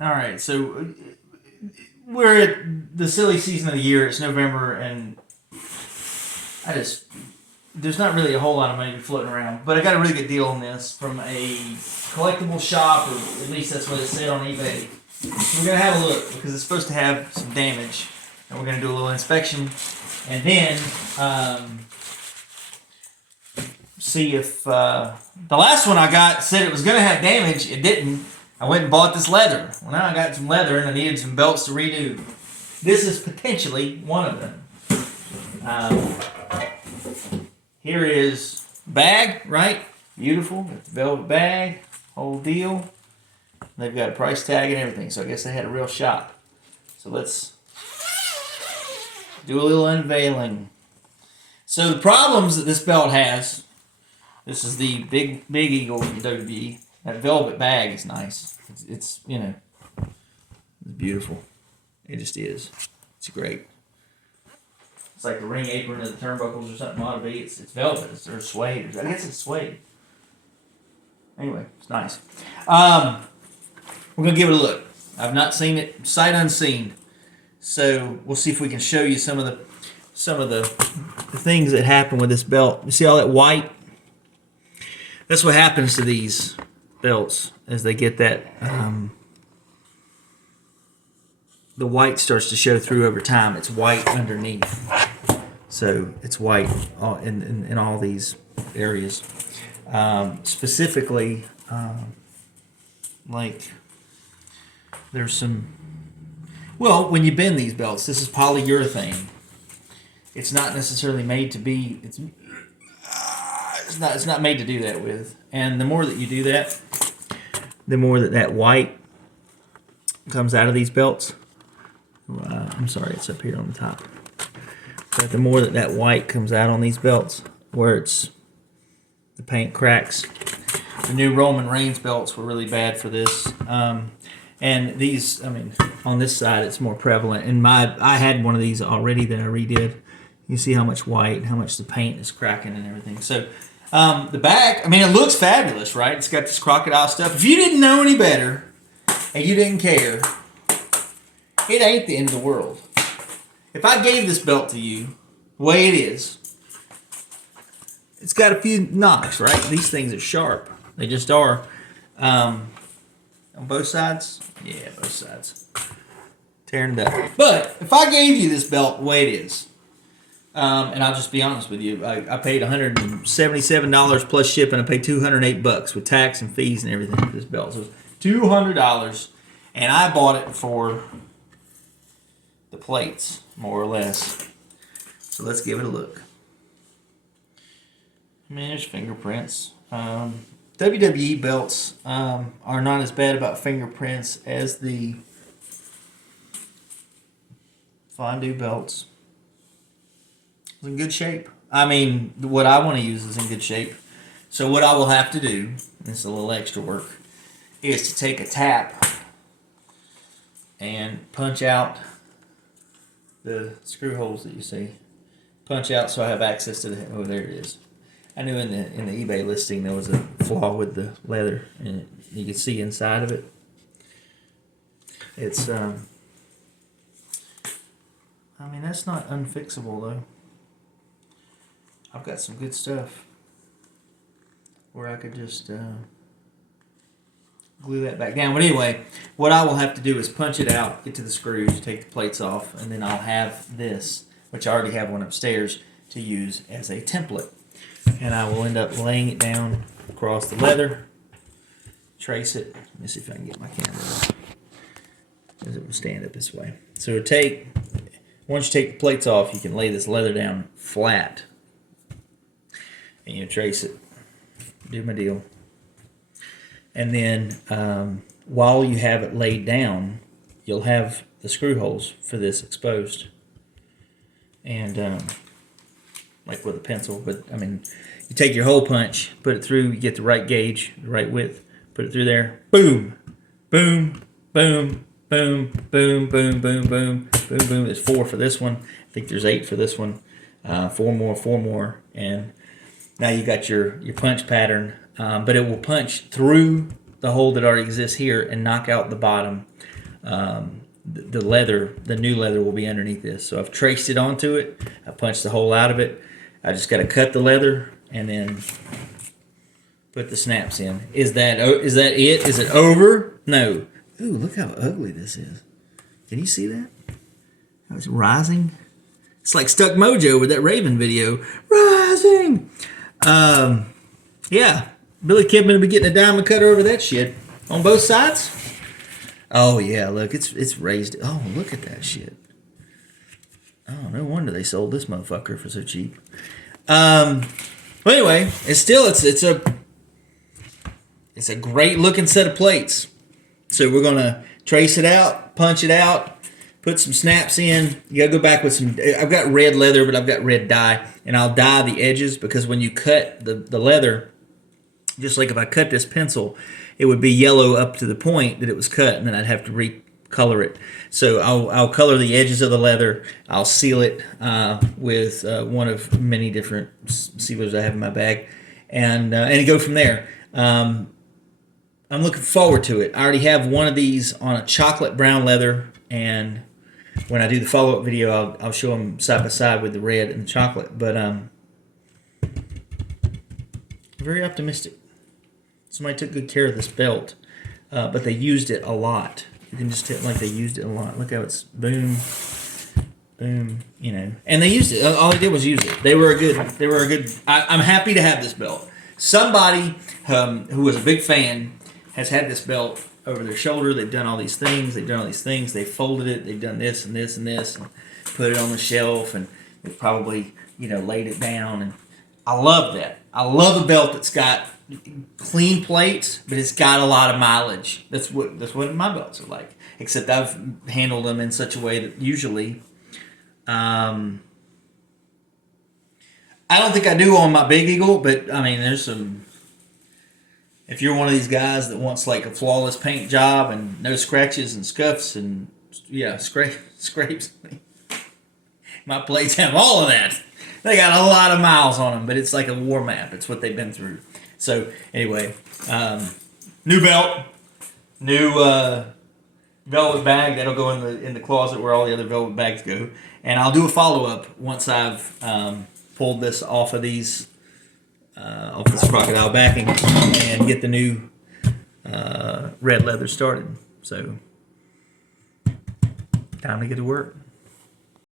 All right, so we're at the silly season of the year. It's November, and I just there's not really a whole lot of money floating around. But I got a really good deal on this from a collectible shop, or at least that's what it said on eBay. So we're gonna have a look because it's supposed to have some damage, and we're gonna do a little inspection, and then see if the last one I got said it was gonna have damage. It didn't. I went and bought this leather. Well, now I got some leather and I needed some belts to redo. This is potentially one of them. Here is bag, right? Beautiful. Got the velvet bag, whole deal. They've got a price tag and everything, so I guess they had a real shot. So let's do a little unveiling. So the problems that this belt has, this is the Big Eagle from WWE. That velvet bag is nice. It's it's beautiful. It just is. It's great. It's like the ring apron of the turnbuckles or something ought to be. It's velvet. Or suede. I guess it's suede. Anyway, it's nice. We're gonna give it a look. I've not seen it sight unseen, so we'll see if we can show you some of the things that happen with this belt. You see all that white? That's what happens to these belts as they get that the white starts to show through over time. It's white underneath, so it's white in all these areas. Specifically, like there's some. Well, when you bend these belts, this is polyurethane. It's not necessarily made to be. It's not made to do that with. And the more that you do that, the more that white comes out of these belts. I'm sorry, it's up here on the top. But the more that white comes out on these belts, where the paint cracks. The new Roman Reigns belts were really bad for this. And these, on this side, it's more prevalent. And I had one of these already that I redid. You see how much white, how much the paint is cracking and everything. So the back, it looks fabulous, right? It's got this crocodile stuff. If you didn't know any better and you didn't care, it ain't the end of the world. If I gave this belt to you the way it is, it's got a few knocks, right? These things are sharp. They just are. On both sides? Yeah, both sides. Tearing it up. But if I gave you this belt the way it is, and I'll just be honest with you, I paid $177 plus shipping. I paid $208 with tax and fees and everything for this belt. So it was $200, and I bought it for the plates, more or less. So let's give it a look. There's fingerprints. WWE belts are not as bad about fingerprints as the fondue belts. It's in good shape. What I want to use is in good shape. So what I will have to do, this is a little extra work, is to take a tap and punch out the screw holes that you see. Punch out so I have access to the. Oh, there it is. I knew in the eBay listing there was a flaw with the leather, and you can see inside of it. It's that's not unfixable though. I've got some good stuff where I could just glue that back down. But anyway, what I will have to do is punch it out, get to the screws, take the plates off, and then I'll have this, which I already have one upstairs, to use as a template. And I will end up laying it down across the leather, trace it. Let me see if I can get my camera up, as it will stand up this way. So once you take the plates off, you can lay this leather down flat. And you trace it, do my deal. And then while you have it laid down, you'll have the screw holes for this exposed. And like with a pencil, but you take your hole punch, put it through, you get the right gauge, the right width, put it through there, boom, boom, boom, boom, boom, boom, boom, boom, boom, boom. There's 4 for this one. I think there's 8 for this one. 4 more, and now you got your punch pattern, but it will punch through the hole that already exists here and knock out the bottom. The leather, the new leather will be underneath this. So I've traced it onto it. I punched the hole out of it. I just got to cut the leather and then put the snaps in. Is that it? Is it over? No. Ooh, look how ugly this is. Can you see that? How it's rising? It's like Stuck Mojo with that Raven video. Rising! Yeah. Billy Kidman will be getting a diamond cutter over that shit. On both sides? Oh, yeah, look. It's raised. Oh, look at that shit. Oh, no wonder they sold this motherfucker for so cheap. Well, anyway, it's a great looking set of plates. So we're gonna trace it out, punch it out, put some snaps in. You gotta go back with some. I've got red leather, but I've got red dye, and I'll dye the edges because when you cut the leather, just like if I cut this pencil, it would be yellow up to the point that it was cut, and then I'd have to recolor it. So I'll color the edges of the leather. I'll seal it with one of many different sealers I have in my bag, and go from there. I'm looking forward to it. I already have one of these on a chocolate brown leather, and when I do the follow-up video, I'll show them side by side with the red and the chocolate. But very optimistic. Somebody took good care of this belt, but they used it a lot. You can just tell like they used it a lot. Look how it's boom, boom, you know. And they used it. All they did was use it. They were a good. I'm happy to have this belt. Somebody who was a big fan has had this belt over their shoulder. They've done all these things. They've folded it. They've done this and this and this, and put it on the shelf, and they've probably laid it down. And I love that. I love a belt that's got clean plates, but it's got a lot of mileage. That's what my belts are like. Except I've handled them in such a way that usually, I don't think I do on my Big Eagle, but I mean, there's some. If you're one of these guys that wants like a flawless paint job and no scratches and scuffs and scrapes, my plates have all of that. They got a lot of miles on them, but it's like a war map. It's what they've been through. So anyway, new belt, new velvet bag that'll go in the closet where all the other velvet bags go, and I'll do a follow up once I've pulled this off of these. Off this crocodile backing and get the new red leather started. So, time to get to work.